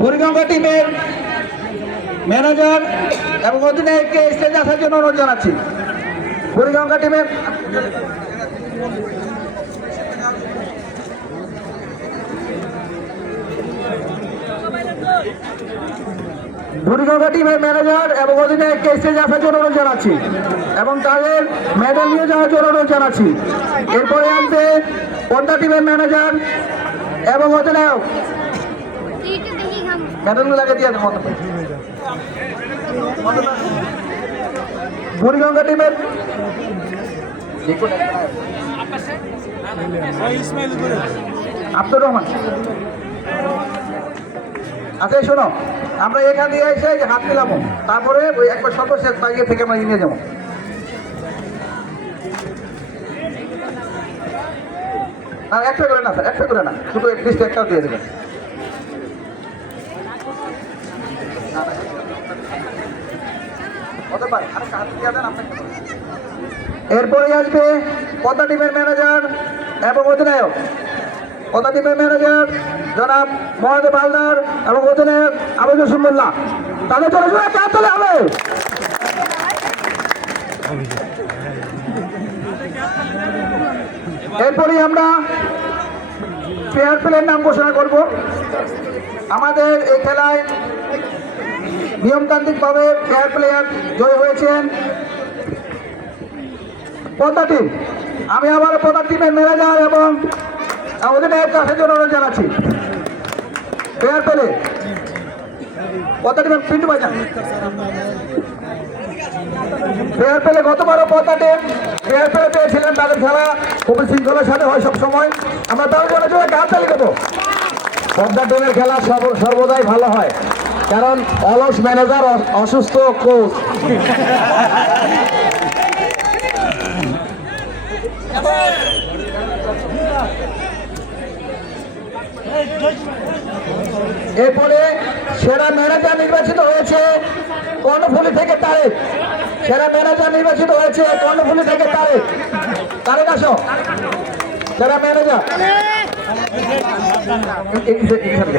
বুড়িগঙ্গা টিমের ম্যানেজার এবং অধিনায়ককে স্টেজে আসার জন্য অনুরোধ জানাচ্ছি। বুড়িগঙ্গা টিমের ম্যানেজার এবং অধিনায়ককে স্টেজে আসার জন্য অনুরোধ জানাচ্ছি এবং তাদের মেডেল নিয়ে যাওয়ার জন্য অনুরোধ জানাচ্ছি। এরপরে আসবে পদ্মা টিমের ম্যানেজার এবং অধিনায়ক। মেডেলগুলো লাগে দিয়ে বুড়িগঙ্গা টিমের আব্দুর রহমান। আচ্ছা শোনো, আমরা এখান দিয়ে এসে হাত মিলাবো, তারপরে ওই একবার সর্বশেষ বাইরে থেকে আমরা নিয়ে যাবো। না একটা করে না স্যার, একটা করে না, শুধু লিস্টে একটাও দিয়ে দেবেন। এরপরে আসবে পদ্মা টিমের ম্যানেজার এবং অধিনায়ক। পদ্মা টিমের ম্যানেজার জনাব মহেন্দ্র হালদার এবং অধিনায়ক আবুল সুমুল্লাহ। তাদের জন্য চলে হবে। এরপরে আমরা ফেয়ার প্লের নাম ঘোষণা করব। আমাদের এই খেলায় নিয়মতান্ত্রিকভাবে ফেয়ার প্লেয়ার জয় হয়েছেন পদ্মা টিম। আমি আবার পদ্মা টিমের ম্যানেজার এবং অধিনায়ক কাছে জন্য অনুরোধ জানাচ্ছি। ফেয়ার প্লে পদ্মা টিমের পিন্টু ভাইজান। ফেয়ার প্লে গতবারও পদ্মা টিম ফেয়ার প্লে পেয়েছিলেন। তাদের খেলা খুবই শৃঙ্খলার সাথে হয় সবসময়। আমরা তাদের জন্য গান চালিয়ে দেবো। পদ্মা টিমের খেলা সর্বদাই ভালো হয়, কারণ অলস ম্যানেজার, অসুস্থ কোচ। এরপরে সেরা ম্যানেজার নির্বাচিত হয়েছে কর্ণফুলী থেকে তারেক। সেরা ম্যানেজার নির্বাচিত হয়েছে কর্ণফুলী থেকে তারেক। তারেক আসো, সেরা ম্যানেজার।